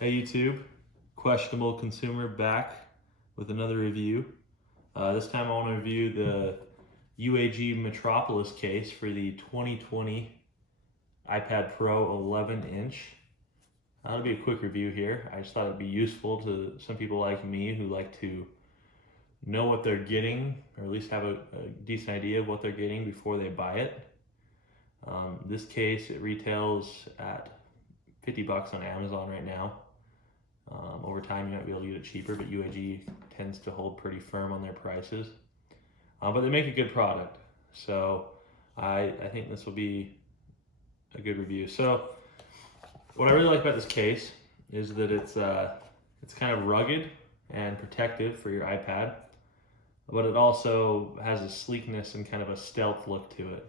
Hey YouTube, Questionable Consumer back with another review. This time I want to review the UAG Metropolis case for the 2020 iPad Pro 11-inch. That'll be a quick review here. I just thought it'd be useful to some people like me who like to know what they're getting, or at least have a decent idea of what they're getting before they buy it. This case, it retails at $50 on Amazon right now. Over time, you might be able to get it cheaper, but UAG tends to hold pretty firm on their prices. But they make a good product, so I think this will be a good review. So, what I really like about this case is that it's kind of rugged and protective for your iPad, but it also has a sleekness and kind of a stealth look to it.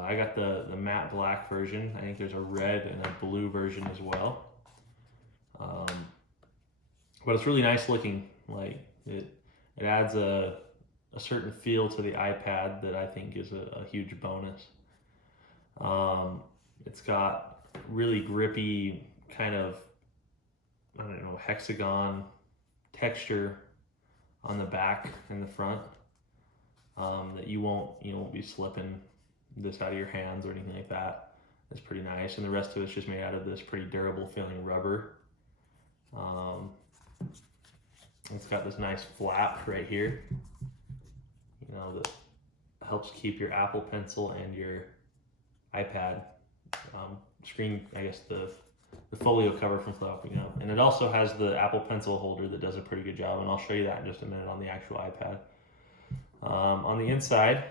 I got the matte black version. I think there's a red and a blue version as well. But it's really nice looking. Like it adds a certain feel to the iPad that I think is a huge bonus. It's got really grippy kind of, I don't know, hexagon texture on the back and the front, that you won't be slipping this out of your hands or anything like that. It's pretty nice, and the rest of it's just made out of this pretty durable feeling rubber. It's got this nice flap right here, that helps keep your Apple Pencil and your iPad screen, I guess the folio cover from flapping up. And it also has the Apple Pencil holder that does a pretty good job, and I'll show you that in just a minute on the actual iPad. On the inside,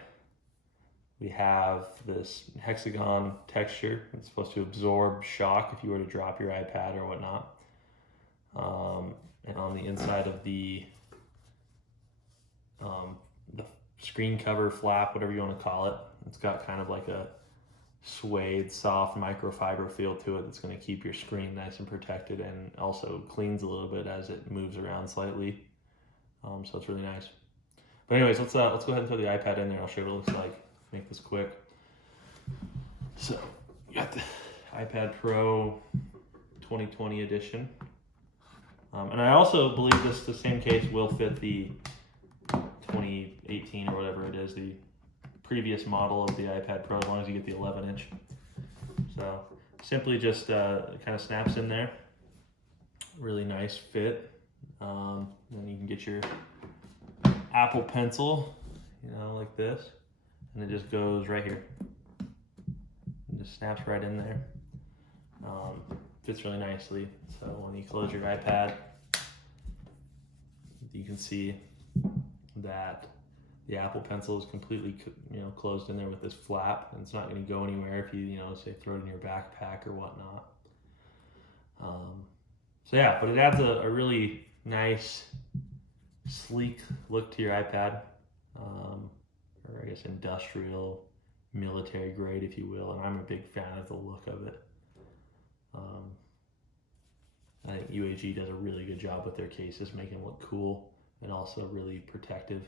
we have this hexagon texture. It's supposed to absorb shock if you were to drop your iPad or whatnot. And on the inside of the screen cover flap, whatever you want to call it, it's got kind of like a suede, soft microfiber feel to it that's going to keep your screen nice and protected, and also cleans a little bit as it moves around slightly. So it's really nice. But anyways, let's go ahead and throw the iPad in there. I'll show you what it looks like. Make this quick. So you got the iPad Pro 2020 edition. And I also believe the same case will fit the 2018 or whatever it is, the previous model of the iPad Pro, as long as you get the 11-inch. So simply just kind of snaps in there. Really nice fit. Then you can get your Apple Pencil, like this, and it just goes right here. It just snaps right in there. Fits really nicely. So when you close your iPad, you can see that the Apple Pencil is completely, closed in there with this flap, and it's not going to go anywhere if you, say throw it in your backpack or whatnot. So yeah, but it adds a really nice, sleek look to your iPad, or I guess industrial, military grade, if you will. And I'm a big fan of the look of it. I think UAG does a really good job with their cases, making them look cool and also really protective.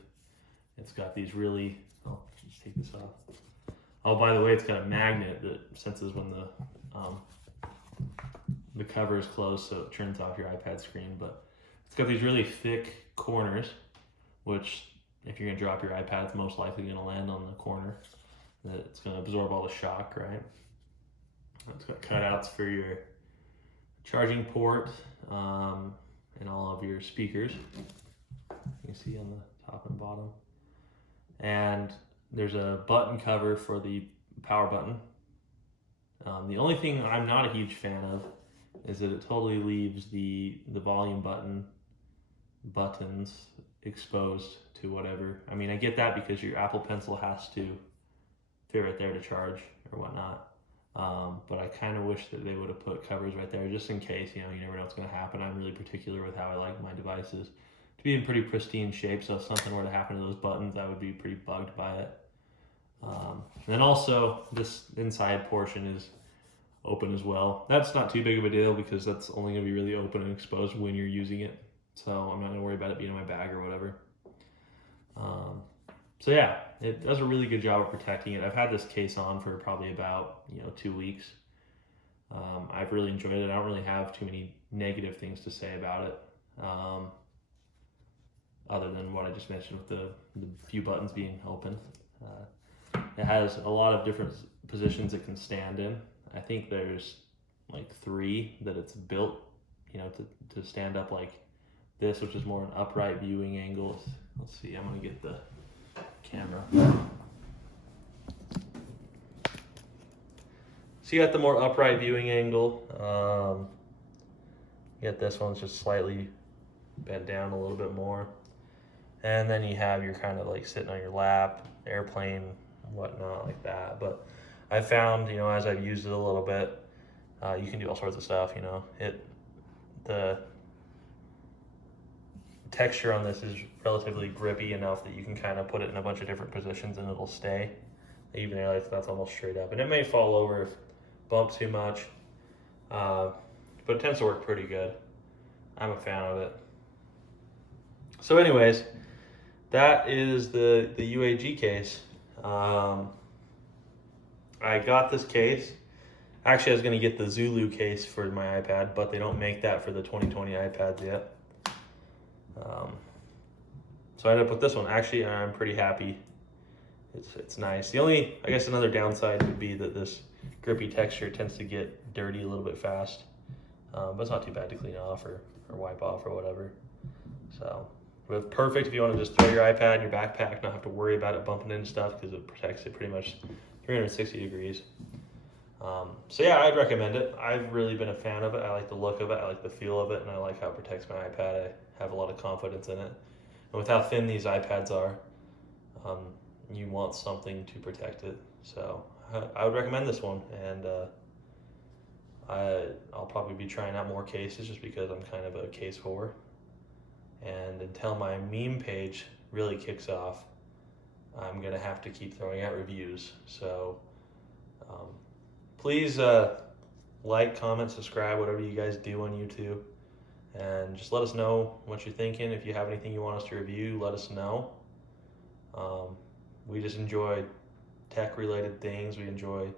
It's got these really, let's take this off. Oh, by the way, it's got a magnet that senses when the cover is closed, so it turns off your iPad screen. But it's got these really thick corners, which if you're gonna drop your iPad, it's most likely gonna land on the corner. That it's gonna absorb all the shock, right? It's got cutouts for your charging port, and all of your speakers. You can see on the top and bottom. And there's a button cover for the power button. The only thing I'm not a huge fan of is that it totally leaves the volume buttons exposed to whatever. I mean, I get that because your Apple Pencil has to fit right there to charge or whatnot. But I kind of wish that they would have put covers right there just in case, you never know what's going to happen. I'm really particular with how I like my devices to be in pretty pristine shape, so if something were to happen to those buttons, I would be pretty bugged by it. And then also, this inside portion is open as well. That's not too big of a deal because that's only going to be really open and exposed when you're using it, so I'm not going to worry about it being in my bag or whatever. So yeah, it does a really good job of protecting it. I've had this case on for probably about 2 weeks. I've really enjoyed it. I don't really have too many negative things to say about it, other than what I just mentioned with the few buttons being open. It has a lot of different positions it can stand in. I think there's like 3 that it's built, to stand up like this, which is more an upright viewing angle. Let's see, I'm gonna get the camera. So you got the more upright viewing angle. You got this one's just slightly bent down a little bit more. And then you have your kind of like sitting on your lap, airplane, whatnot like that. But I found, as I've used it a little bit, you can do all sorts of stuff, the texture on this is relatively grippy enough that you can kind of put it in a bunch of different positions and it'll stay. Even if that's almost straight up. And it may fall over if bumped too much, but it tends to work pretty good. I'm a fan of it. So anyways, that is the UAG case. I got this case. Actually, I was going to get the Zulu case for my iPad, but they don't make that for the 2020 iPads yet. So I ended up with this one. Actually, I'm pretty happy. It's nice. The only, I guess, another downside would be that this grippy texture tends to get dirty a little bit fast, but it's not too bad to clean off or wipe off or whatever. So it's perfect if you want to just throw your iPad in your backpack, not have to worry about it bumping into stuff because it protects it pretty much 360 degrees. So yeah, I'd recommend it. I've really been a fan of it. I like the look of it, I like the feel of it, and I like how it protects my iPad. I have a lot of confidence in it. And with how thin these iPads are, you want something to protect it. So I would recommend this one, and I'll probably be trying out more cases just because I'm kind of a case whore. And until my meme page really kicks off, I'm gonna have to keep throwing out reviews. So please like, comment, subscribe, whatever you guys do on YouTube, and just let us know what you're thinking. If you have anything you want us to review, let us know. We just enjoy tech-related things. We enjoy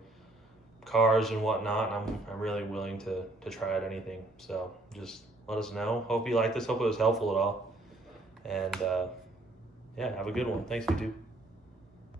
cars and whatnot, and I'm really willing to try out anything. So just let us know. Hope you like this. Hope it was helpful at all. And yeah, have a good one. Thanks, YouTube.